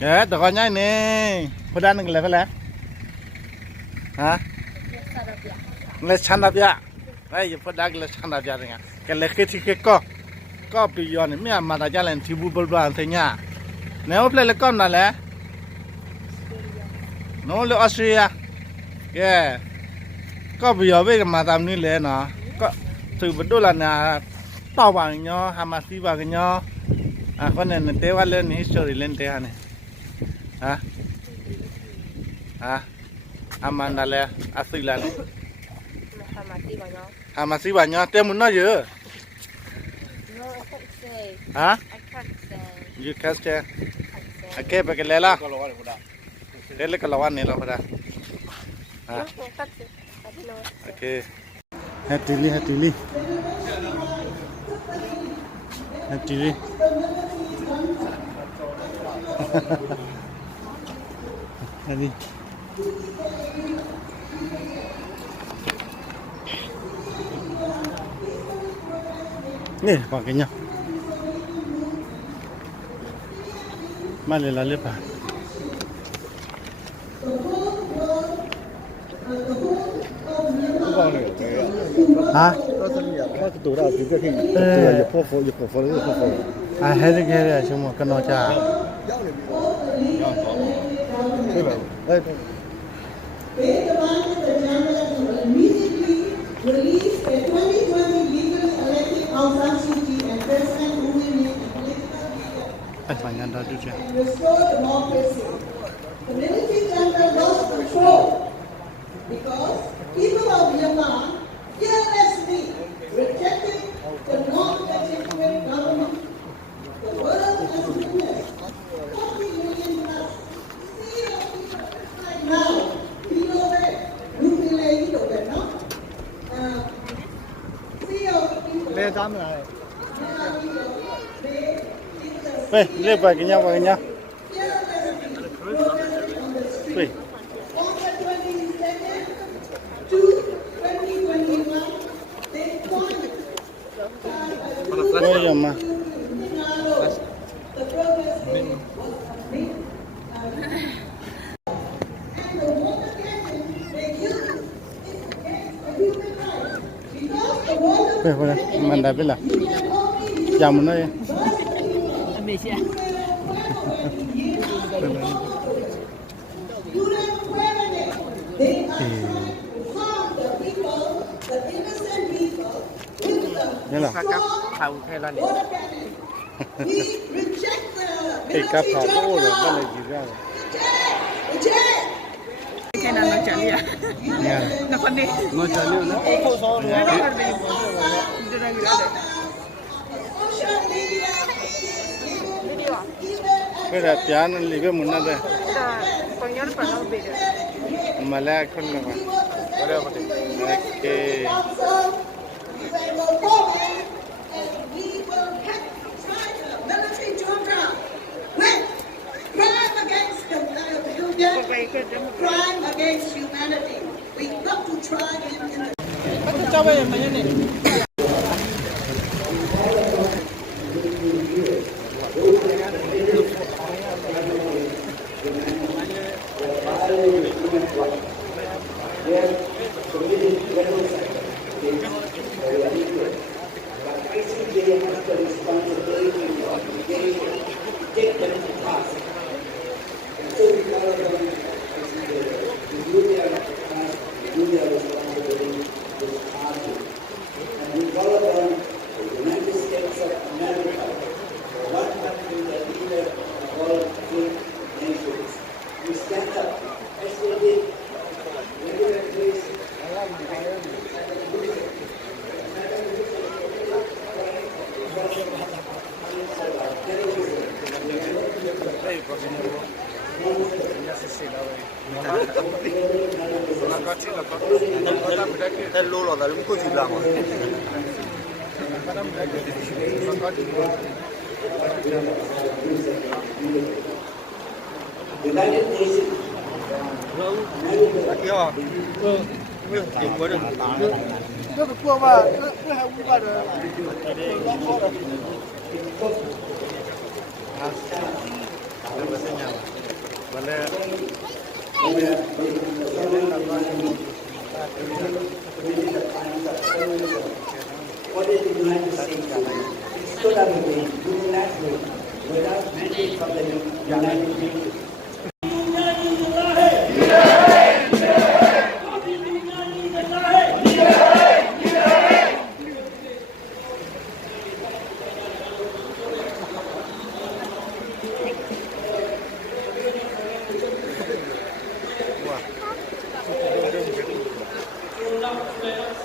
tao có nhái nè, phụ đan cái là hả? Lấy chăn đạp ya, đấy phụ đan cái lấy chăn đạp ya đấy nha, cái lấy cái có bây giờ này mấy mà ta lên thì bù bù bù thế nhá, nếu lấy con nào lấy, nó lấy Australia, yeah, có bây giờ bây mà ta mình lấy nó, có từ bên đó là nhà tàu bằng nhau, Hamasi bằng nhau, con này tế vào lên history lên tế này. Hả? Amanda le, asli le. Hamasi banyak. Teh mun na je. No, I can't say. Hả? I can't say. You can't say. I can't say. Okay, pakai lela. Lela kelawan ni lah pada. No, I can't say. I don't know. Okay. Hatili. Ini. Nih pakainya. Mana lalu pak? Hả?它多大？这个可以，对，有破佛，有破佛的，有破佛的。À hết cái chúng mà cần nói cha.对吧？哎， Release a 2020 legally elected Aung San Suu Kyi and President Hu Jin as political leader Phải nhận ra chứ. and restore democracy. The military junta lost control because people of Myanmar fearlessly rejected the non-legitimate government. The world has witnessed 40 million plus sea of people right now. People there, Rupi no?来咱们来。 Đây, lên vào cái nhau. Đây. Bây giờ mà. Đây, mình đã biết là chồng nó đây là thầu hay là cái cặp thảo cô rồi nó là gì ra rồi cái nào nó trả liền nó còn đi nó trả liệu nó cái là piano live muốn nè đây còn nhớ phải nó bị mà lại không được mà ok Crime against humanity. We got to try him in the cho bây giờ mà như này hello là đúng có gì làm rồi. Kia. Tìm quá được. Nó được qua mà, nó hay qua được. Nó khó được. What did the United States do? It stood up unilaterally without mandate from the United Nations.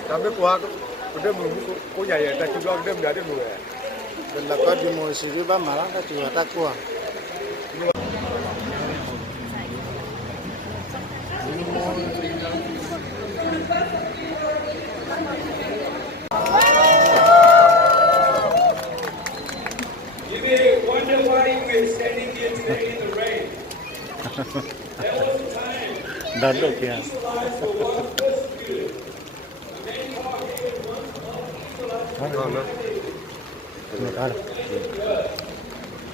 Kami kuat, udah punya ya, tapi juga udah menjadi dulu ya. Lepas di musim itu malah tak juga tak kuat. You may wonder why we're standing here today in the rain. There was a time Duduk ya. Israelites were once persecuted. Many hard-headed ones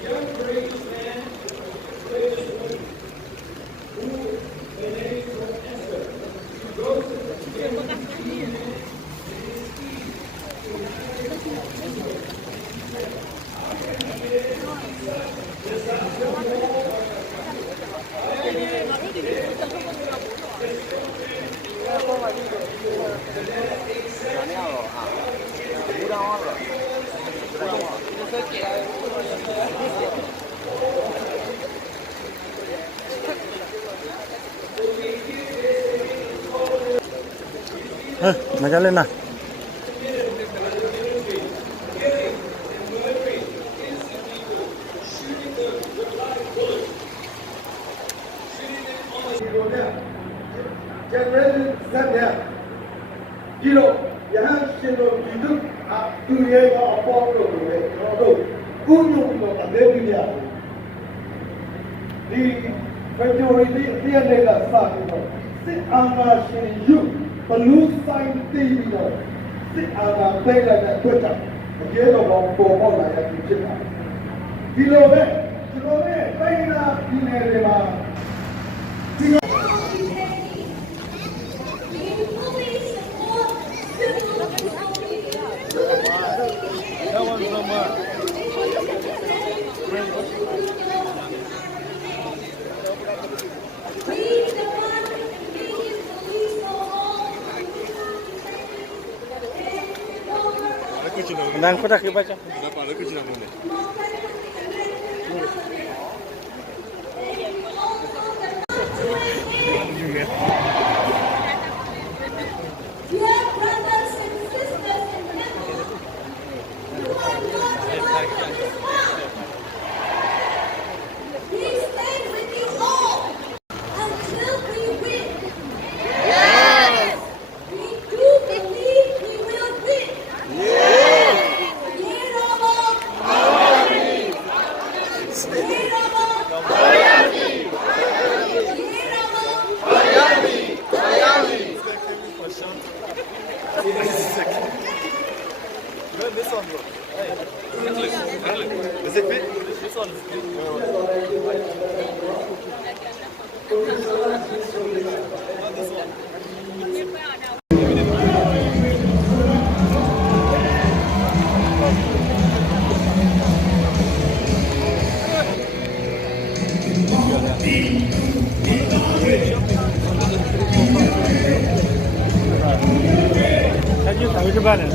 young courageous man fled this way, who the name was Esther. Joseph gave him Macam mana? Generation Zambia. You know, you have to know you do do you have a problem with it? Who knows what they do there? The majority of the niggas are sit on you, but lose sign TV. Sit on a play like that Twitter. You know, for all I have to check out. You know that? You know that? Play that in there. Dan kau dah baca. Dear brothers and sisters in heaven, you are not alone in this world. We stand with you all until we win. Yes! We do believe we will win. Yes! Is it fit? This one is fit. Lagi tahu ke mana?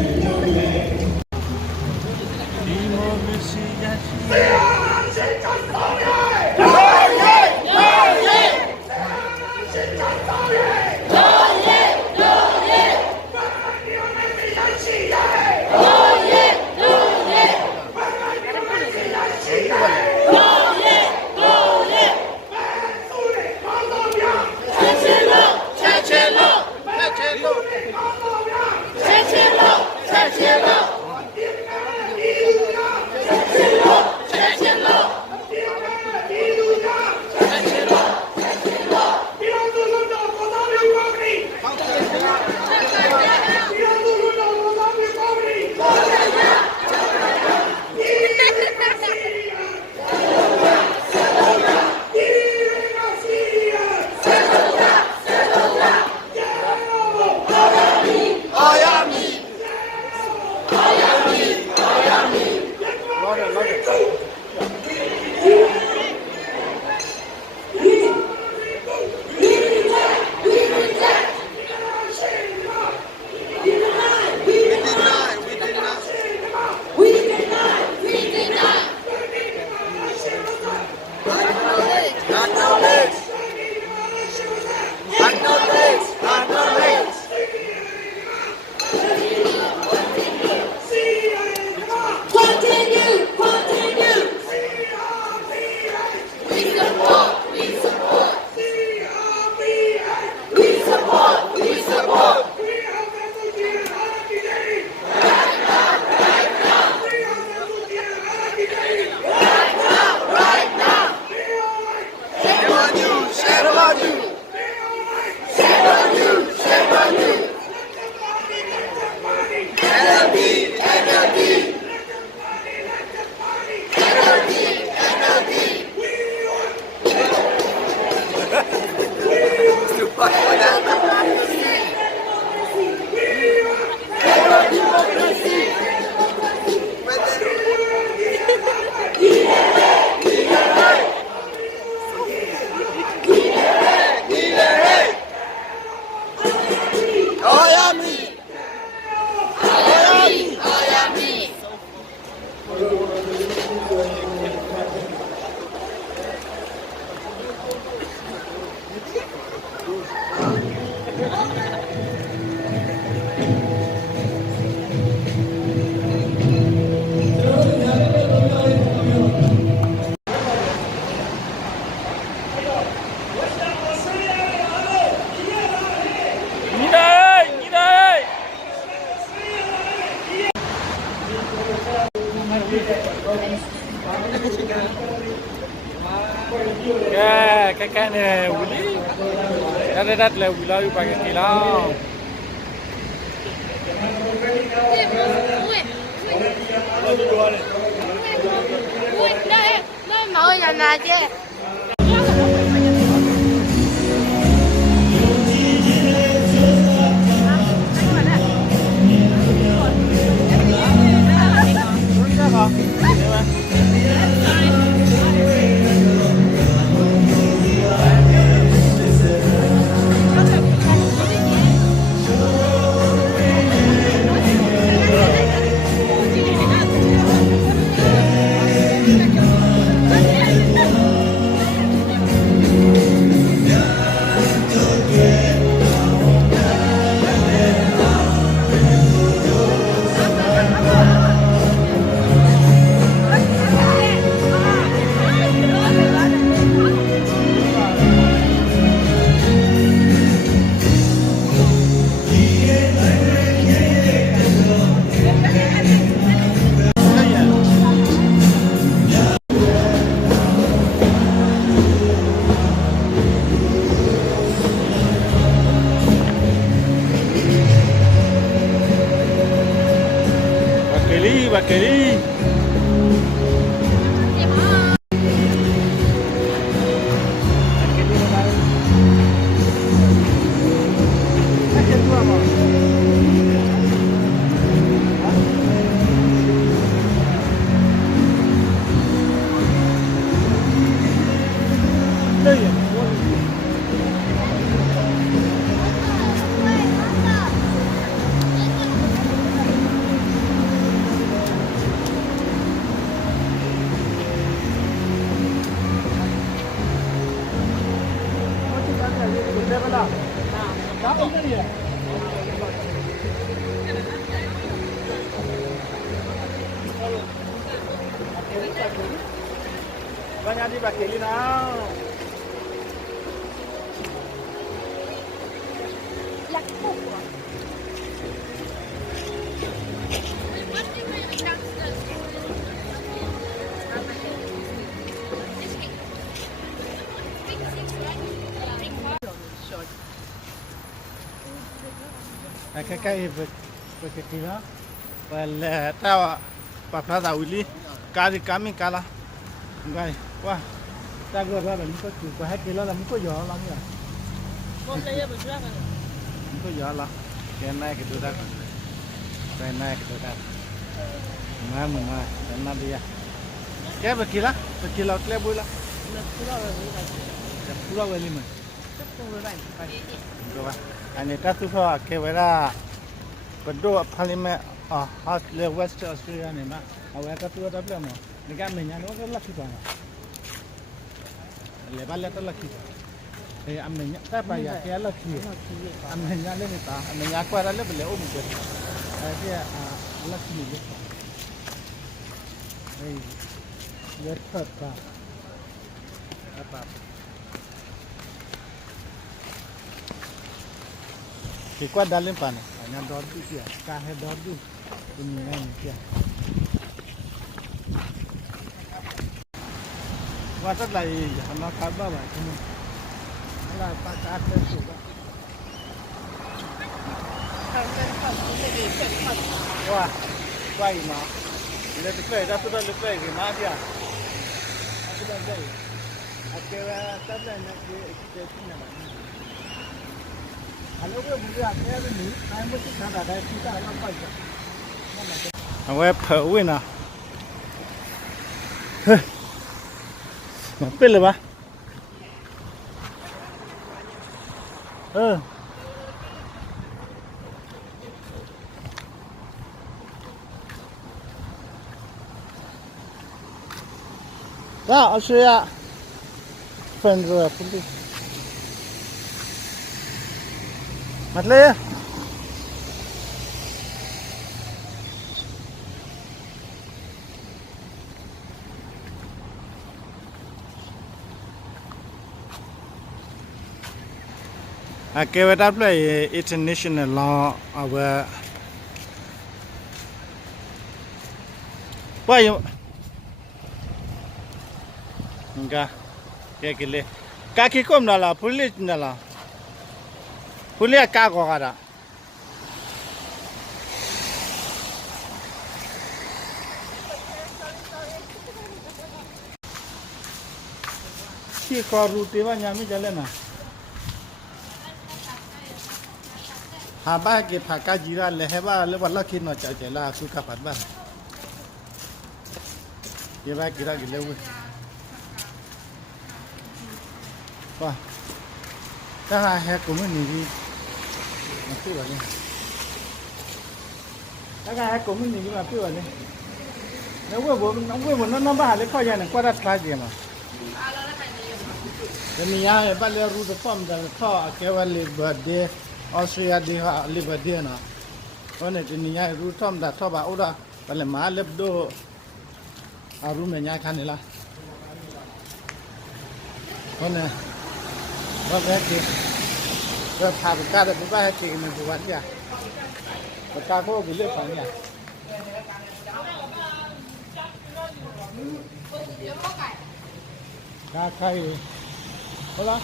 ညီတိုင်းညီတိုင်းကဲနဲ့ဝီလီရတဲ့လေဝီလာယူပါကကေလောင်း 那毛人拿去。 Bakeri. Banyak di bakeli now. Kakak begitu lah. Well, tahu apa tahu ini kari kami kalah. Enggak, wah, tak gua berapa? Muka cukup, hai kilo lah, muka jual lah ya. Muka jual lah, kena gitu dah, kena gitu dah. Mama, kena dia. Kaya berkila, berkila outlet bola. Pura beli mah. Pura. Ane tak tu kau kewara, kedua parlimen hot le West Australia ni mah. Awak tak tu ada apa mah. Negara menyan orang lelaki bang. Lepas lepas lelaki. Amenya tak payah dia lelaki. Amenya le ni tak. Amenya aku ada le beli mungkin. Dia lelaki ni. Lepas tak. Apa? Kikuat dalam pan. Hanya dordu dia. Kahé dordu. Ini ni dia. Watak lagi, anak kabar lah. Anak pakai tu. Wah, baik mah. Lepas tu dah sudah lepas ke mana dia? Sudah baik. Akhirnya tak nak kita sini mana. Kalau kita buat apa ni, saya mesti cara dah kita akan baik. Awak pergi na. Apa le ba? Dah, Australia. Friends, pun tu. मतलब के बेटा play international law अब पायो enggak kayak gile kaki kom nala pulis nala pulis kago kada si koru tiba nyami jalan na haba ke phaka jira leheba le wala kin no cha chela suka patba ye ba kira gile we哇，这还够没你的，那对吧呢？这还够没你的嘛对吧呢？那我那把还得靠人呢，挂在台阶嘛。这你呀，把那路子放在靠，给我里边的，澳大利亚的哈里边的呢，我那这你呀路放在靠把欧的，把那马里都，啊路没人看的啦，我呢。ว่าแม่กินก็พาไปก้าได้ไปบ้านให้กินมันทุกวันเนี่ยไปก้าก็ไปเลือกของเนี่ยก้าใครเอาละ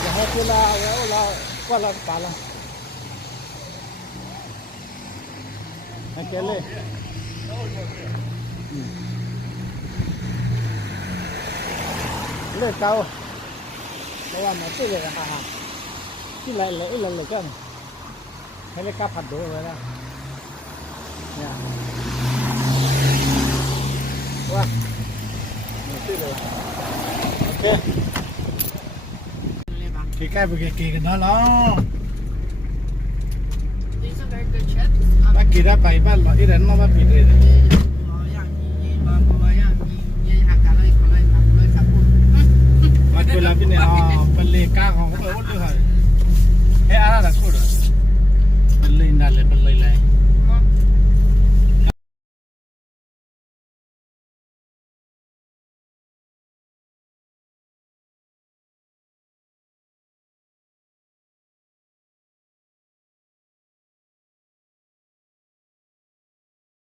อย่าให้เวลาเอาละก็ละปาละให้เจเลยเลือกเก่าเพราะว่ามันตื้อเลยนะฮะที่ไหลเลยกันให้เล็กกับผัดโดเลยนะเนี่ยว่ามันตื้อเลยโอเคกี่ใกล้ไปกี่กันเนาะ These are very good chips. บ้านกี่ได้ไปบ้านเราอีเรนมาบ้านปีเลยมาคุยแล้วพี่เนี่ยอ๋อเป็นเลก้าของเขาเปิดวันเดียวเหรอเฮ้ยอะไรล่ะคุณ